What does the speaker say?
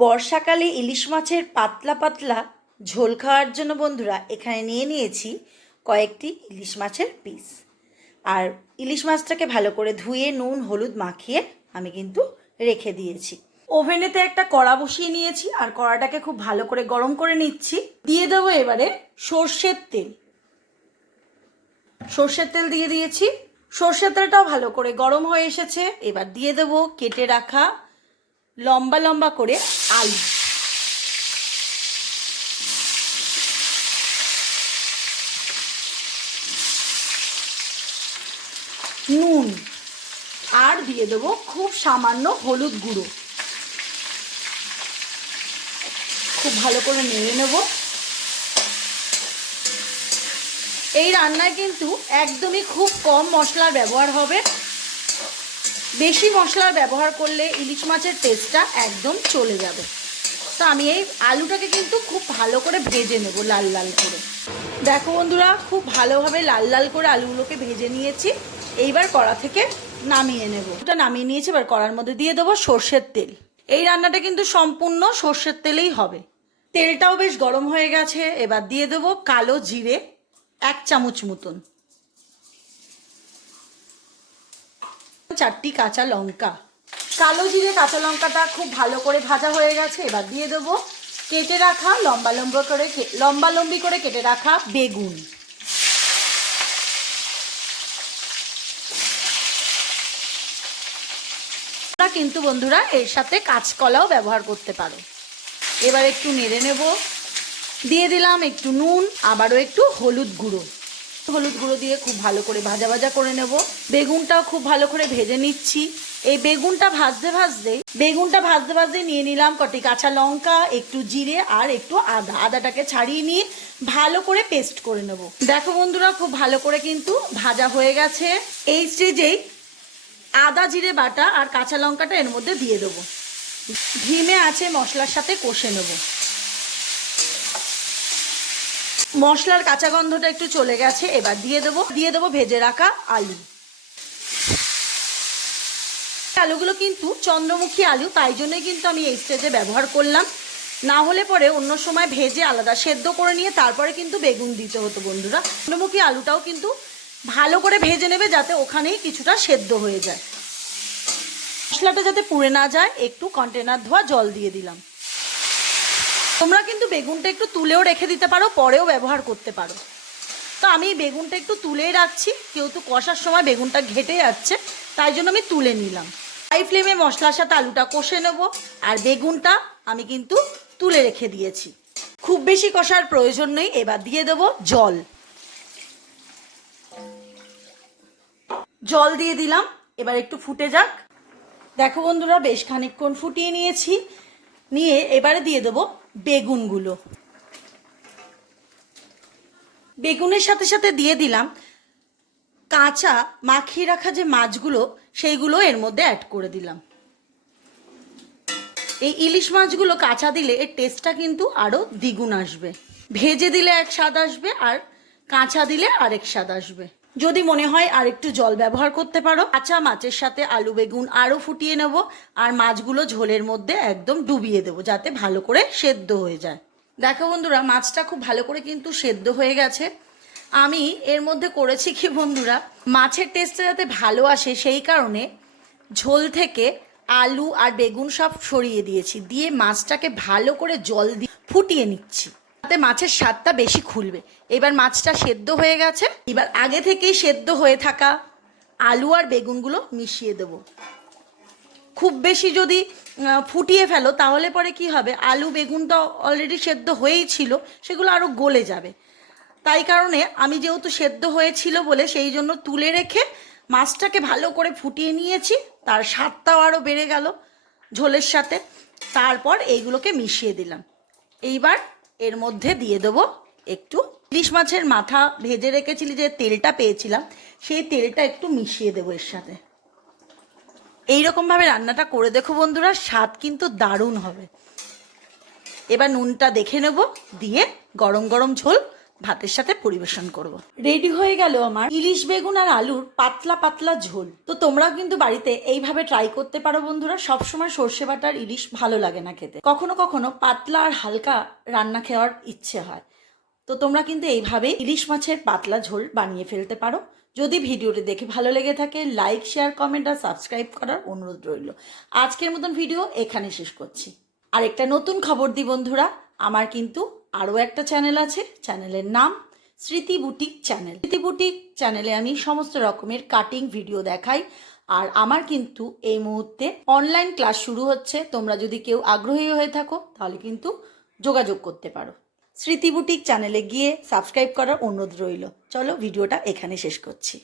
বর্ষাকালে ইলিশ মাছের পাতলা পাতলা ঝোল খাওয়ার জন্য বন্ধুরা এখানে নিয়ে নিয়েছি কয়েকটি ইলিশ মাছের পিস। আর ইলিশ মাছটাকে ভালো করে ধুয়ে নুন হলুদ মাখিয়ে আমি কিন্তু রেখে দিয়েছি। ওভেনেতে একটা কড়া বসিয়ে নিয়েছি আর কড়াটাকে খুব ভালো করে গরম করে নিচ্ছি। দিয়ে দেবো এবারে সর্ষের তেল। সর্ষের তেল দিয়ে দিয়েছি। সর্ষের তেলটাও ভালো করে গরম হয়ে এসেছে। এবার দিয়ে দেবো কেটে রাখা লম্বা লম্বা করে আলু। নুন আর দিয়ে দেবো খুব সামান্য হলুদ গুঁড়ো। খুব ভালো করে নেড়ে নেব। এই রান্নায় কিন্তু একদমই খুব কম মশলার ব্যবহার হবে। বেশি মশলার ব্যবহার করলে ইলিশ মাছের টেস্টটা একদম চলে যাবে। তো আমি এই আলুটাকে কিন্তু খুব ভালো করে ভেজে নেব লাল লাল করে। দেখো বন্ধুরা, খুব ভালোভাবে লাল লাল করে আলুগুলোকে ভেজে নিয়েছি। এইবার কড়া থেকে নামিয়ে নেব। ওটা নামিয়ে নিয়েছি। এবার কড়ার মধ্যে দিয়ে দেবো সর্ষের তেল। এই রান্নাটা কিন্তু সম্পূর্ণ সর্ষের তেলেই হবে। তেলটাও বেশ গরম হয়ে গেছে। এবার দিয়ে দেবো কালো জিরে 1 চামচ মতন, 4টি কাঁচা লঙ্কা। কালো জিরে কাঁচা লঙ্কাটা খুব ভালো করে ভাজা হয়ে গেছে। এবার দিয়ে দেবো কেটে রাখা লম্বালম্বি করে কেটে রাখা বেগুন। কিন্তু বন্ধুরা এর সাথে কাঁচকলাও ব্যবহার করতে পারো। এবার একটু নেড়ে নেব। দিয়ে দিলাম একটু নুন, আবারও একটু হলুদ গুঁড়ো। হলুদ গুঁড়ো দিয়ে খুব ভালো করে ভাজা ভাজা করে নেব। বেগুনটাও খুব ভালো করে ভেজে নিচ্ছি। এই বেগুনটা ভাজতে ভাজতে নিয়ে নিলাম কটি কাঁচা লঙ্কা, একটু জিরে আর একটু আদাটাকে ছাড়িয়ে নিয়ে ভালো করে পেস্ট করে নেব। দেখো বন্ধুরা, খুব ভালো করে কিন্তু ভাজা হয়ে গেছে। এই স্টেজেই আদা জিরে বাটা আর কাঁচা লঙ্কাটা এর মধ্যে দিয়ে দেবো। ধিমে আঁচে মশলার সাথে কষে নেব। মশলার কাঁচা গন্ধটা একটু চলে গেছে। এবার দিয়ে দেবো ভেজে রাখা আলু। আলুগুলো কিন্তু চন্দ্রমুখী আলু, তাই জন্যই কিন্তু আমি এই স্টেজে ব্যবহার করলাম। না হলে পরে অন্য সময় ভেজে আলাদা সেদ্ধ করে নিয়ে তারপরে কিন্তু বেগুন দিতে হতো বন্ধুরা। চন্দ্রমুখী আলুটাও কিন্তু ভালো করে ভেজে নেবে যাতে ওখানেই কিছুটা সেদ্ধ হয়ে যায়। মশলাটা যাতে পুড়ে না যায় একটু কন্টেনার ধোয়া জল দিয়ে দিলাম। তোমরা কিন্তু বেগুনটা একটু তুলেও রেখে দিতে পারো, পরেও ব্যবহার করতে পারো। তো আমি বেগুনটা একটু তুলেই রাখছি, যেহেতু কষার সময় বেগুনটা ঘেটে যাচ্ছে, তাই জন্য আমি তুলে নিলাম। হাই ফ্লেমে মশলার সাথে আলুটা কষে নেব। আর বেগুনটা আমি কিন্তু তুলে রেখে দিয়েছি। খুব বেশি কষার প্রয়োজন নেই। এবার দিয়ে দেবো জল দিয়ে দিলাম। এবার একটু ফুটে যাক। দেখো বন্ধুরা, বেশ খানিকক্ষণ ফুটিয়ে নিয়েছি। নিয়ে এবারে দিয়ে দেবো বেগুনগুলো। বেগুনের সাথে সাথে দিয়ে দিলাম কাঁচা মাখিয়ে রাখা যে মাছগুলো, সেইগুলো এর মধ্যে অ্যাড করে দিলাম। এই ইলিশ মাছগুলো কাঁচা দিলে এর টেস্টটা কিন্তু আরও দ্বিগুণ আসবে। ভেজে দিলে এক স্বাদ আসবে আর কাঁচা দিলে আরেক স্বাদ আসবে। যদি মনে হয় আর একটু জল ব্যবহার করতে পারো। কাঁচা মাছের সাথে আলু বেগুন আরও ফুটিয়ে নেব আর মাছগুলো ঝোলের মধ্যে একদম ডুবিয়ে দেবো যাতে ভালো করে সেদ্ধ হয়ে যায়। দেখো বন্ধুরা, মাছটা খুব ভালো করে কিন্তু সেদ্ধ হয়ে গেছে। আমি এর মধ্যে করেছি কি বন্ধুরা, মাছের টেস্টটা যাতে ভালো আসে সেই কারণে ঝোল থেকে আলু আর বেগুন সব সরিয়ে দিয়েছি। দিয়ে মাছটাকে ভালো করে জল দিয়ে ফুটিয়ে নিচ্ছি যাতে মাছের স্বাদটা বেশি খুলবে। এবার মাছটা সেদ্ধ হয়ে গেছে। এবার আগে থেকেই সেদ্ধ হয়ে থাকা আলু আর বেগুনগুলো মিশিয়ে দেব। খুব বেশি যদি ফুটিয়ে ফেলো তাহলে পরে কি হবে, আলু বেগুনটা অলরেডি সেদ্ধ হয়েই ছিল, সেগুলো আরও গলে যাবে। তাই কারণে আমি যেহেতু সেদ্ধ হয়েছিল বলে সেই জন্য তুলে রেখে মাছটাকে ভালো করে ফুটিয়ে নিয়েছি। তার স্বাদটাও আরও বেড়ে গেল ঝোলের সাথে। তারপর এইগুলোকে মিশিয়ে দিলাম। এইবার এর মধ্যে দিয়ে দেবো একটু ইলিশ মাছের মাথা ভেজে রেখেছিলি যে তেলটা পেয়েছিলাম, সেই তেলটা একটু মিশিয়ে দেবো এর সাথে। এইরকমভাবে রান্নাটা করে দেখো বন্ধুরা, স্বাদ কিন্তু দারুণ হবে। এবার নুনটা দেখে নেব, দিয়ে গরম গরম ঝোল ভাতের সাথে পরিবেশন করব। রেডি হয়ে গেল আমার ইলিশ বেগুন আর আলুর পাতলা পাতলা ঝোল। তো তোমরাও কিন্তু বাড়িতে এইভাবে ট্রাই করতে পারো বন্ধুরা। সবসময় সর্ষে বাটার ইলিশ ভালো লাগে না খেতে, কখনো কখনো পাতলা আর হালকা রান্না খাওয়ার ইচ্ছে হয়। তো তোমরা কিন্তু এইভাবেই ইলিশ মাছের পাতলা ঝোল বানিয়ে ফেলতে পারো। যদি ভিডিওটি দেখে ভালো লেগে থাকে, লাইক, শেয়ার, কমেন্ট আর সাবস্ক্রাইব করার অনুরোধ রইল। আজকের মতন ভিডিও এখানে শেষ করছি। আর একটা নতুন খবর দিই বন্ধুরা, আমার কিন্তু আরও একটা চ্যানেল আছে। চ্যানেলের নাম স্মৃতি বুটিক চ্যানেল। স্মৃতি বুটিক চ্যানেলে আমি সমস্ত রকমের কাটিং ভিডিও দেখাই। আর আমার কিন্তু এই মুহূর্তে অনলাইন ক্লাস শুরু হচ্ছে। তোমরা যদি কেউ আগ্রহী হয়ে থাকো তাহলে কিন্তু যোগাযোগ করতে পারো। স্মৃতি বুটিক চ্যানেলে গিয়ে সাবস্ক্রাইব করার অনুরোধ রইল। চলো ভিডিওটা এখানে শেষ করছি।